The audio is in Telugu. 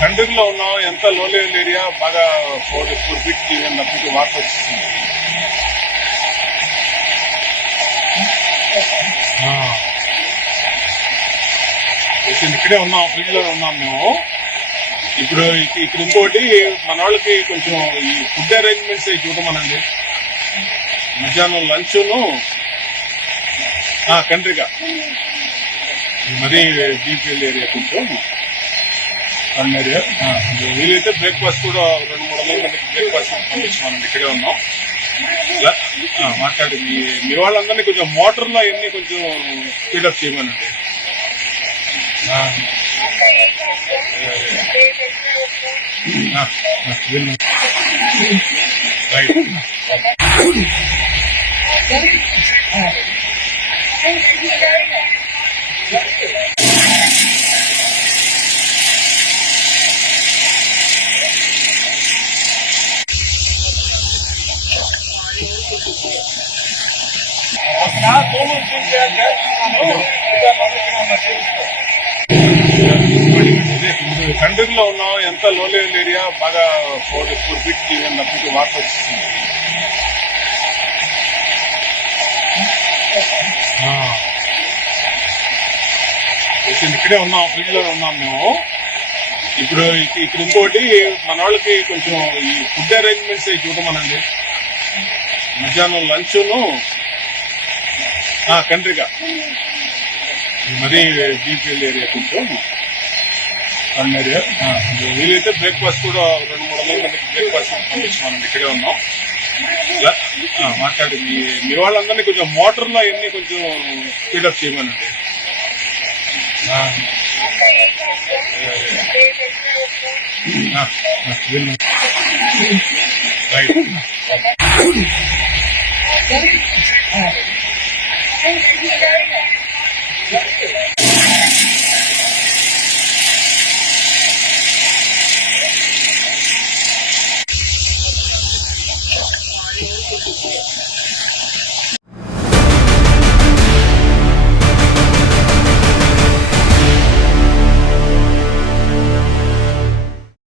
కంట్రీలో ఉన్నాం, ఎంత లో లెవెల్ ఏరియా, బాగా 4 ఫీట్ నప్పికి వాటర్ వచ్చింది. ఇక్కడే ఉన్నాం, ఫీల్డ్ లో ఉన్నాం మేము. ఇప్పుడు ఇక్కడ ఇంకోటి మన వాళ్ళకి కొంచెం ఈ ఫుడ్ అరేంజ్మెంట్స్ చూడమనండి. మధ్యాహ్నం లంచ్ను కంట్రీగా మరీ డీప్ ఏరియా కొంచెం ఏరియా. వీలైతే బ్రేక్ఫాస్ట్ కూడా 2-3 మందికి బ్రేక్ఫాస్ట్ పంపించమనండి. ఇక్కడే ఉన్నాం. మాట్లాడి మీ వాళ్ళందరినీ కొంచెం మోటార్లో అవన్నీ కొంచెం స్పీడప్ చేయమనండి. రైట్. కంట్రీలో ఉన్నాం, ఎంత లో లెవెల్ ఏరియా, బాగా 4 ఫీట్ నప్పికి వాటర్ వచ్చింది. ఇక్కడే ఉన్నాం, ఫీల్డ్ లో ఉన్నాం మేము. ఇప్పుడు ఇక్కడ ఇంకోటి మన వాళ్ళకి కొంచెం ఈ ఫుడ్ అరేంజ్మెంట్స్ చూడమనండి. మధ్యాహ్నం లంచ్ను కంట్రీగా మరీ డీప్ ఏరియా కొంచెం ఏరియా. వీలైతే బ్రేక్ఫాస్ట్ కూడా 2-3 మందికి బ్రేక్ఫాస్ట్ పంపించమనండి. ఇక్కడే ఉన్నాం. మాట్లాడి మీ వాళ్ళందరినీ కొంచెం మోటార్లో అవన్నీ కొంచెం స్పీడప్ చేయమనండి. రైట్.